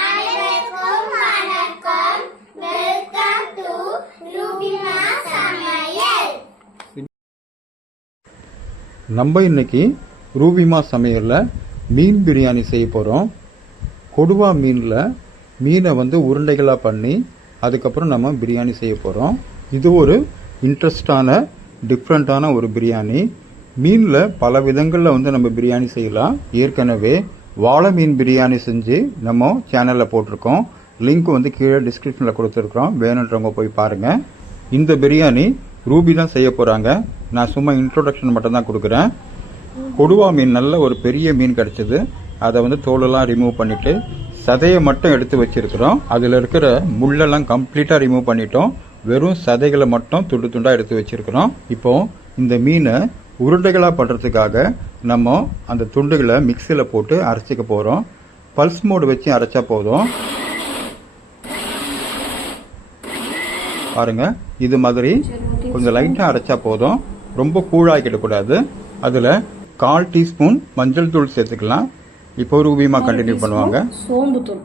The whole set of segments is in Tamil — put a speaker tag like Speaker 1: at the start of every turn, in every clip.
Speaker 1: அனைவருக்கும் வணக்கம். வெல்கம் டு சமையல்.
Speaker 2: நம்ம இன்னைக்கு ரூபிமா சமையலில் மீன் பிரியாணி செய்ய போகிறோம் கொடுவா மீனில் மீனை வந்து உருண்டைகளாக பண்ணி அதுக்கப்புறம் நம்ம பிரியாணி செய்ய போகிறோம் இது ஒரு இன்ட்ரெஸ்டான டிஃப்ரெண்ட்டான ஒரு பிரியாணி. மீனில் பல விதங்களில் வந்து நம்ம பிரியாணி செய்யலாம். ஏற்கனவே வாழை மீன் பிரியாணி செஞ்சு நம்ம சேனலில் போட்டிருக்கோம். லிங்க் வந்து கீழே டிஸ்கிரிப்ஷனில் கொடுத்துருக்குறோம். வேணுன்றவங்க போய் பாருங்கள் இந்த பிரியாணி ரூபி தான் செய்ய போகிறாங்க நான் சும்மா இன்ட்ரோடக்ஷன் மட்டும் தான் கொடுக்குறேன். கொடுவா மீன் நல்ல ஒரு பெரிய மீன் கிடச்சிது. அதை வந்து தோலெல்லாம் ரிமூவ் பண்ணிவிட்டு சதையை மட்டும் எடுத்து வச்சிருக்கிறோம். அதில் இருக்கிற முள்ளெல்லாம் கம்ப்ளீட்டாக ரிமூவ் பண்ணிட்டோம். வெறும் சதைகளை மட்டும் துண்டு துண்டாக எடுத்து வச்சுருக்குறோம். இப்போது இந்த மீனை உருண்டைகளாக பண்ணுறதுக்காக நம்ம அந்த துண்டுகளை மிக்சியில் போட்டு அரைச்சிக்க போகிறோம் பல்ஸ் மோடு வச்சு அரைச்சா போதும். பாருங்க இது மாதிரி கொஞ்சம் லைட்டாக அரைச்சா போதும். ரொம்ப கூழாக்கிட கூடாது. அதில் கால் டீஸ்பூன் மஞ்சள் தூள் சேர்த்துக்கலாம். இப்போ ரூபிமா கண்டினியூ பண்ணுவாங்க.
Speaker 3: சோம்புத்தூள்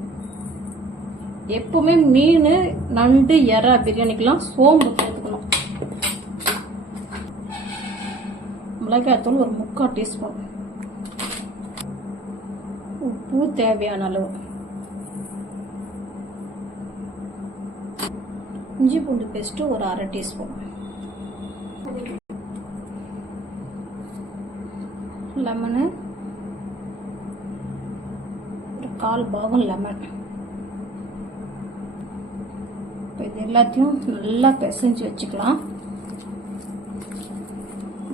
Speaker 3: எப்பவுமே மீன் நண்டு எறா பிரியாணிக்கெல்லாம் சோம்பு சேர்த்துக்கணும். மிளகாய்த்தூள் ஒரு முக்கால் டீஸ்பூன். உப்பு தேவையான அளவு. இஞ்சி பூண்டு பேஸ்ட்டு ஒரு அரை டீஸ்பூன். லெமனு. ஒரு கால் பாகம் லெமன். இப்போ இது எல்லாத்தையும் நல்லா பிசைஞ்சு வச்சுக்கலாம்.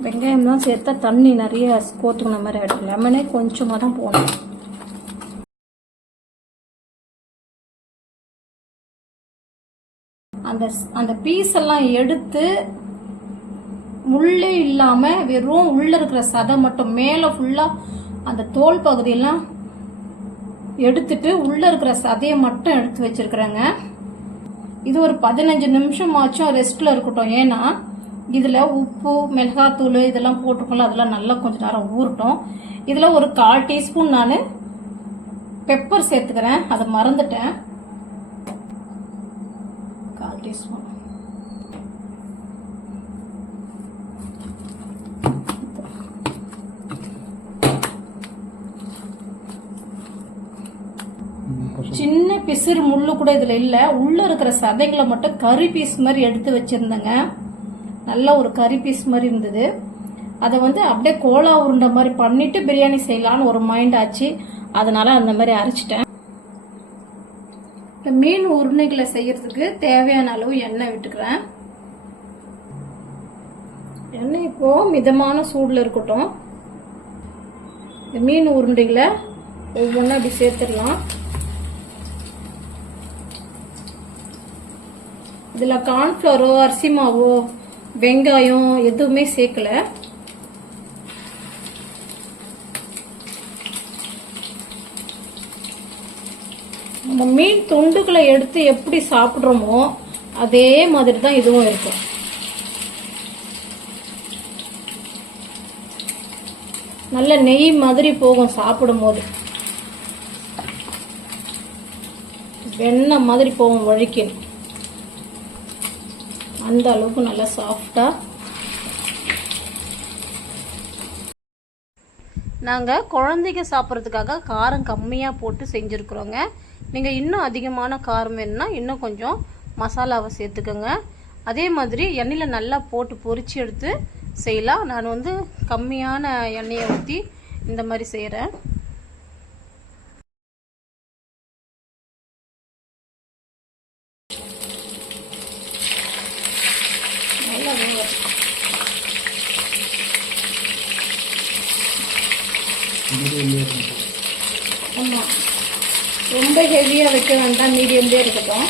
Speaker 3: வெங்காயம்லாம் சேர்த்தா தண்ணி நிறைய கோத்துக்கின மாதிரி ஆகிடும் லெமனே கொஞ்சமாக தான் போகணும் அந்த அந்த பீஸ் எல்லாம் எடுத்து முள்ளே இல்லாமல் வெறும் உள்ளே இருக்கிற சதை மட்டும் மேலே ஃபுல்லாக அந்த தோல் பகுதியெல்லாம் எடுத்துட்டு உள்ளே இருக்கிற சதையை மட்டும் எடுத்து வச்சிருக்கிறேங்க. இது ஒரு பதினஞ்சு நிமிஷம் ஆச்சும் ரெஸ்ட்ல இருக்கட்டும். ஏன்னா இதுல உப்பு மிளகாத்தூள் இதெல்லாம் போட்டுக்கோல அதெல்லாம் நல்லா கொஞ்ச நேரம் ஊறட்டும். இதுல ஒரு கால் டீஸ்பூன் நான் பெப்பர் சேர்த்துக்கிறேன். அதை மறந்துட்டேன். கால் டீஸ்பூன். சின்ன பிசிறு முள்ளு கூட இதுல இல்லை. உள்ள இருக்கிற சதைகளை மட்டும் கறி பீஸ் மாதிரி எடுத்து வச்சிருந்தேங்க. நல்ல ஒரு கறி பீஸ் மாதிரி இருந்தது. அதை வந்து அப்படியே கோலா உருண்டை மாதிரி பண்ணிட்டு பிரியாணி செய்யலான்னு ஒரு மைண்ட் ஆச்சு. அதனால அந்த மாதிரி அரைச்சிட்டேன். இந்த மீன் உருண்டைகளை செய்யறதுக்கு தேவையான அளவு எண்ணெய் விட்டுக்கிறேன். எண்ணெய் இப்போ மிதமான சூடில் இருக்கட்டும். இந்த மீன் உருண்டைகளை ஒவ்வொன்றா அப்படி சேர்த்துடலாம். இதில் கார்ன்ஃப்ளவரோ அரிசி மாவோ வெங்காயம் எதுவுமே சேர்க்கல. நம்ம மீன் துண்டுகளை எடுத்து எப்படி சாப்பிட்றோமோ அதே மாதிரி தான் இதுவும் இருக்கும். நல்ல நெய் மாதிரி போகும் சாப்பிடும் போது வெண்ணெய் மாதிரி போகும் வழிக்கணும் அந்த அளவுக்கு நல்லா சாஃப்டாக நாங்கள் குழந்தைங்க சாப்பிட்றதுக்காக காரம் கம்மியாக போட்டு செஞ்சுருக்குறோங்க. நீங்கள் இன்னும் அதிகமான காரம் வேணும்னா இன்னும் கொஞ்சம் மசாலாவை சேர்த்துக்கோங்க. அதே மாதிரி எண்ணெயில் நல்லா போட்டு பொறிச்சு எடுத்து செய்யலாம். நான் வந்து கம்மியான எண்ணெயை ஊற்றி இந்த மாதிரி செய்கிறேன் நல்லா வேகும். ஆமா ரொம்ப ஹெவியாக வைக்க வேண்டாம் மீடியம்லேயே இருக்கட்டும்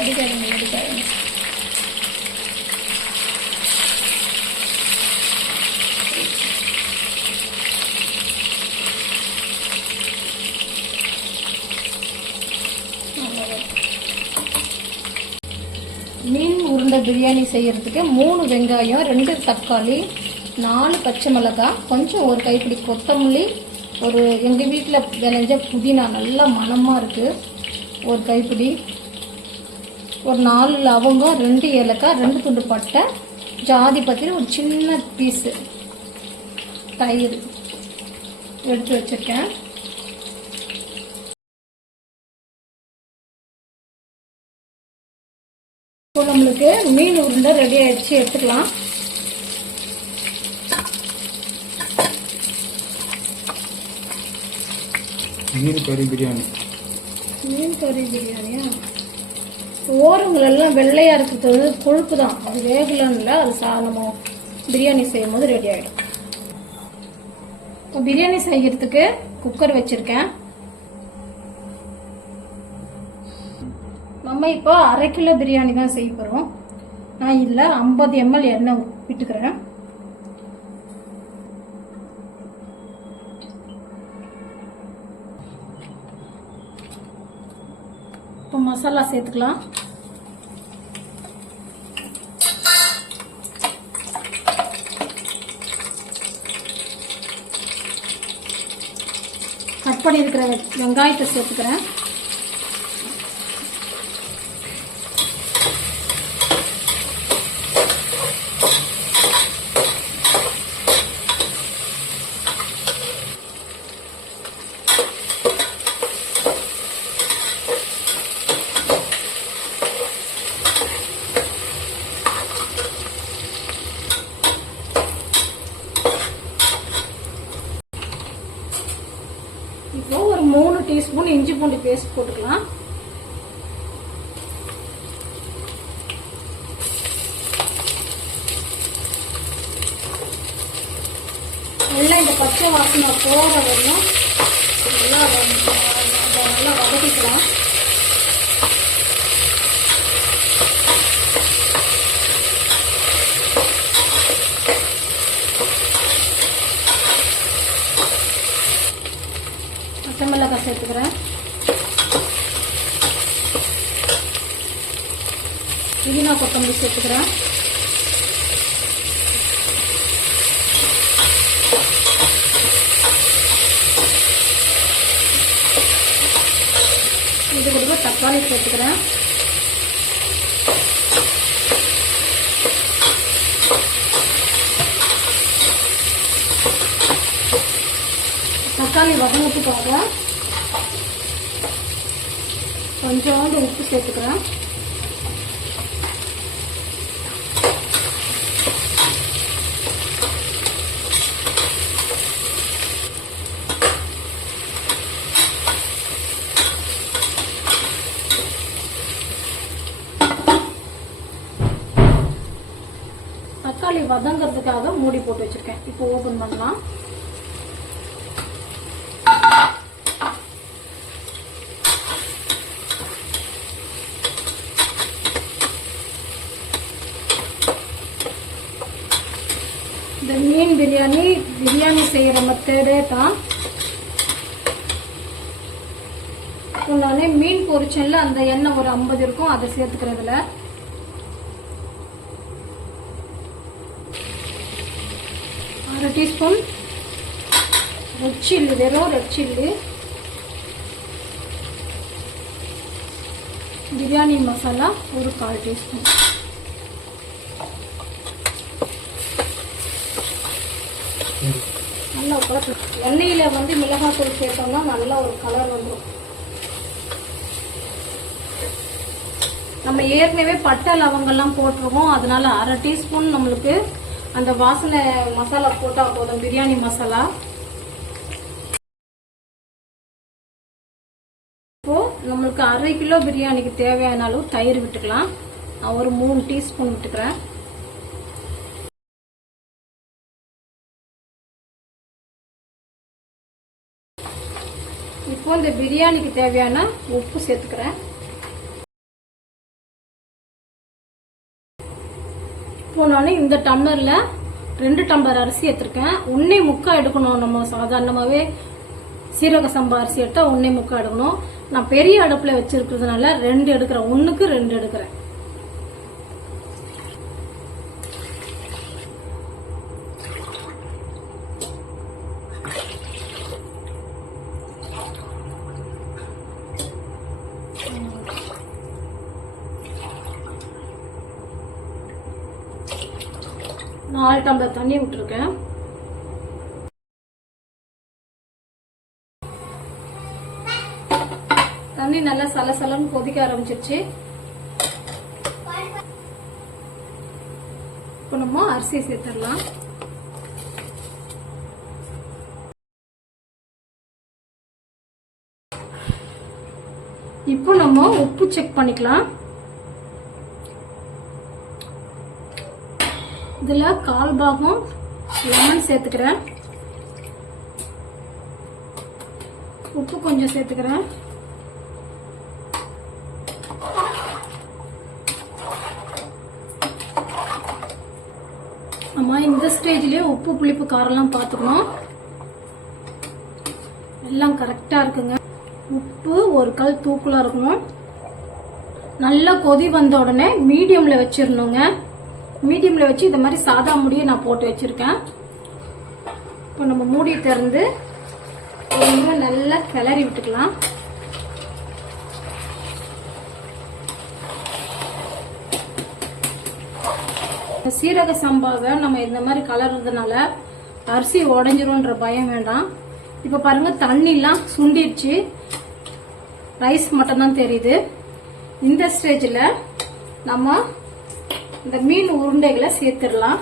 Speaker 3: அடிக்காதீங்க அடிக்காதீங்க நல்லா இருக்கு. மீன் உருண்டை பிரியாணி செய்கிறதுக்கு மூணு வெங்காயம் ரெண்டு தக்காளி நாலு பச்சை மிளகாய் கொஞ்சம் ஒரு கைப்பிடி கொத்தமல்லி ஒரு எங்கள் வீட்டில் விளைஞ்ச புதினா நல்லா மணமாக இருக்குது ஒரு கைப்பிடி. ஒரு நாலு லவங்கம் ரெண்டு ஏலக்காய் ரெண்டு துண்டு பட்டை ஜாதி பத்திரி ஒரு சின்ன பீஸு தயிர் எடுத்து வச்சுருக்கேன். இப்போ நம்மளுக்கு மீன் உருண்டை ரெடி ஆயிடுச்சு எடுத்துக்கலாம்.
Speaker 2: மீன் கறி பிரியாணி.
Speaker 3: மீன் கறி பிரியாணியா? ஓரங்கள் எல்லாம் வெள்ளையா இருக்கிறது கொழுப்பு தான். அது வேகலன்னு இல்லை அது சா நம்ம பிரியாணி செய்யும் போது ரெடி ஆயிடும். இப்போ பிரியாணி செய்யறதுக்கு குக்கர் வச்சிருக்கேன். நம்ம இப்போ அரை கிலோ பிரியாணி தான் செய்ய போகிறோம் நான் இதில் ஐம்பது எம்எல் எண்ணெய் விட்டுக்கிறேன். இப்போ மசாலா சேர்த்துக்கலாம். கட் பண்ணியிருக்கிற வெங்காயத்தை சேர்த்துக்கிறேன். இப்போ ஒரு மூணு டீஸ்பூன் இஞ்சி பூண்டு பேஸ்ட் போட்டுக்கலாம். நல்லா இந்த பச்சை வாசனை போக வரணும் நல்லா அதை நல்லா வதக்கிக்கலாம். பச்சை மிளகாய் சேர்த்துக்கிறேன் புதினா கொத்தமல்லி சேர்த்துக்கிறேன். இது கூட தக்காளி சேர்த்துக்கிறேன். தக்காளி வதங்கத்துக்காக கொஞ்சோண்டு உப்பு சேர்த்துக்கிறேன். தக்காளி வதங்கிறதுக்காக மூடி போட்டு வச்சிருக்கேன். இப்போ ஓபன் பண்ணலாம் இந்த மீன் பிரியாணி பிரியாணி செய்யற மெத்தடே தான். மீன் பொரிச்சனில் அந்த எண்ணெய் ஒரு ஐம்பது இருக்கும் அதை சேர்த்துக்கிறதுல. அரை டீஸ்பூன் ரெட் சில்லி வெறும் ரெட் சில்லி பிரியாணி மசாலா ஒரு கால் டீஸ்பூன். நல்லா உட்காந்து எண்ணெயில் வந்து மிளகாத்தூள் சேர்த்தோம்னா நல்ல ஒரு கலர் வந்துடும் நம்ம ஏற்கனவே பட்டை லவங்கள்லாம் போட்டிருக்கோம். அதனால அரை டீஸ்பூன் நம்மளுக்கு அந்த வாசனை மசாலா போட்டால் போதும் பிரியாணி மசாலா. இப்போது நம்மளுக்கு அரை கிலோ பிரியாணிக்கு தேவையான அளவு தயிர் விட்டுக்கலாம். நான் ஒரு மூணு டீஸ்பூன் விட்டுக்கிறேன். இப்போ இந்த பிரியாணிக்கு தேவையான உப்பு சேர்த்துக்கிறேன். இப்போ நான் இந்த டம்ளரில் ரெண்டு டம்ளர் அரிசி எடுத்திருக்கேன். ஒன்னே முக்கா எடுக்கணும். நம்ம சாதாரணமாகவே சீரக சம்பா அரிசி எடுத்தால் ஒன்னே முக்கா எடுக்கணும். நான் பெரிய அடுப்பில் வச்சுருக்கிறதுனால ரெண்டு எடுக்கிறேன். ஒன்றுக்கு ரெண்டு எடுக்கிறேன். நாலு டம்ளர் தண்ணி விட்டுருக்கேன். தண்ணி நல்லா சலசலன்னு கொதிக்க ஆரம்பிச்சிருச்சு. இப்போ நம்ம அரிசி சேர்த்துடலாம். இப்போ நம்ம உப்பு செக் பண்ணிக்கலாம். இதுல கால் பாகம் லெமன் சேர்த்துக்கிறேன். உப்பு கொஞ்சம் சேர்த்துக்கிறேன். நம்ம இந்த ஸ்டேஜ்லேயே உப்பு புளிப்பு காரெல்லாம் பார்த்துக்கணும். எல்லாம் கரெக்டாக இருக்குங்க. உப்பு ஒரு கல் தூக்கலாக இருக்கணும். நல்லா கொதி வந்த உடனே மீடியமில் வச்சிடணுங்க. மீடியம்ல வச்சு இந்த மாதிரி சாதா முடியை நான் போட்டு வச்சிருக்கேன். இப்போ நம்ம மூடி திறந்து ரொம்ப நல்லா கிளறி விட்டுக்கலாம். சீரக சம்பாவை நம்ம இந்த மாதிரி கலர்றதுனால அரிசி உடஞ்சிரும்ன்ற பயம் வேண்டாம். இப்போ பாருங்க தண்ணிலாம் சுண்டிடுச்சு. ரைஸ் மட்டும்தான் தெரியுது. இந்த ஸ்டேஜில் நம்ம இந்த மீன் உருண்டைகளை சேர்த்துடலாம்.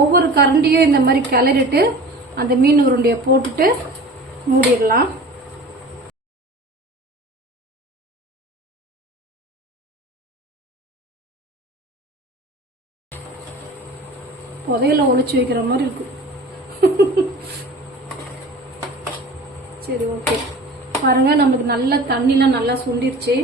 Speaker 3: ஒவ்வொரு கரண்டியும் இந்த மாதிரி கிளறிட்டு அந்த மீன் உருண்டையை போட்டுட்டு மூடிடலாம். புதையில ஒழிச்சு வைக்கிற மாதிரி இருக்கும். சரி ஓகே பாருங்க நம்மளுக்கு நல்ல தண்ணிலாம் நல்லா சுண்டிருச்சு.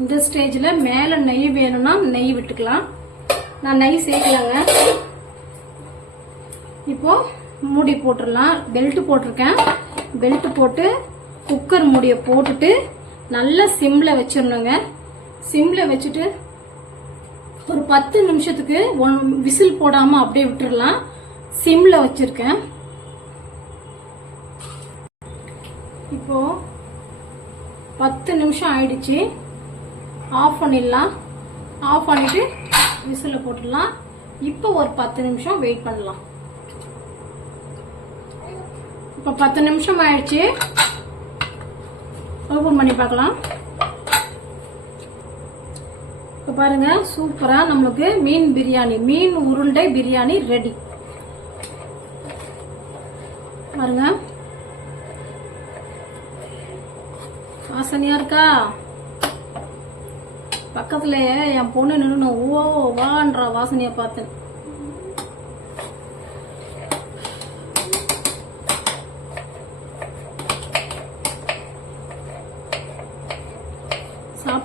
Speaker 3: இந்த ஸ்டேஜ்ல மேல நெய் வேணும்னா நெய் விட்டுக்கலாம். நான் நெய் சேர்க்கலாங்க. இப்போ மூடி போட்டுடலாம். பெல்ட் போட்டிருக்கேன். பெல்ட் போட்டு குக்கர் மூடியை போட்டுட்டு நல்லா சிம்ல வச்சிடணுங்க. சிம்ல வச்சுட்டு ஒரு பத்து நிமிஷத்துக்கு ஒன் விசில் போடாம அப்படியே விட்டுடலாம் சிம்ல வச்சிருக்கேன். இப்போ பத்து நிமிஷம் ஆயிடுச்சு. ஆஃப் பண்ணிடலாம். ஆஃப் பண்ணிட்டு விசில போட்டுடலாம். இப்போ ஒரு பத்து நிமிஷம் வெயிட் பண்ணலாம். இப்போ பத்து நிமிஷம் ஆயிடுச்சு. ஓபன் பண்ணி பார்க்கலாம். இப்போ பாருங்க சூப்பரா நம்மளுக்கு மீன் பிரியாணி மீன் உருண்டை பிரியாணி ரெடி பாருங்க. வாசனையா இருக்கா? பக்கத்துலயே என் பொண்ணு நின்று ஓ வான்ற வாசனைய பார்த்தேன்.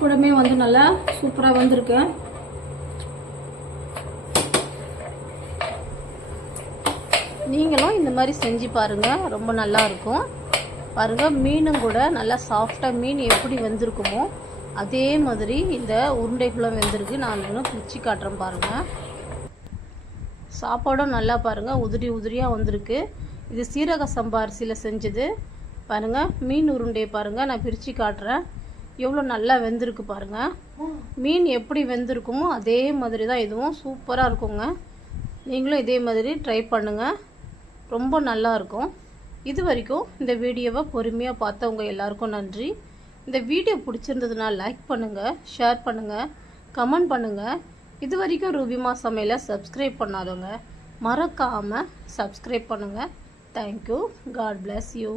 Speaker 3: கூடமே வந்து நல்லா சூப்பரா வந்திருக்கு. நீங்களும் இந்த மாதிரி செஞ்சு பாருங்க ரொம்ப நல்லா இருக்கும். பாருங்க மீனும் கூட நல்லா சாஃப்டா மீன் எப்படி வெந்திருக்குமோ அதே மாதிரி இந்த உருண்டைக்குள்ள வெந்திருக்கு. நான் இன்னும் பிரித்து காட்டுறேன் பாருங்க. சாப்பாடும் நல்லா பாருங்க உதிரி உதிரியா வந்திருக்கு. இது சீரக சம்பா அரிசியில செஞ்சது. பாருங்க மீன் உருண்டையை பாருங்க நான் பிரிச்சு காட்டுறேன். எவ்வளோ நல்லா வெந்திருக்கு பாருங்க. மீன் எப்படி வெந்திருக்குமோ அதே மாதிரி தான் இதுவும் சூப்பராக இருக்குங்க. நீங்களும் இதே மாதிரி ட்ரை பண்ணுங்கள் ரொம்ப நல்லா இருக்கும். இது வரைக்கும் இந்த வீடியோவை பொறுமையாக பார்த்தவங்க எல்லாருக்கும் நன்றி. இந்த வீடியோ பிடிச்சிருந்ததுன்னா லைக் பண்ணுங்கள் ஷேர் பண்ணுங்கள் கமெண்ட் பண்ணுங்கள் இது வரைக்கும் ரூபிமா சமையலை சப்ஸ்கிரைப் பண்ணாதவங்க மறக்காமல் சப்ஸ்கிரைப் பண்ணுங்கள் தேங்க்யூ காட் பிளஸ் யூ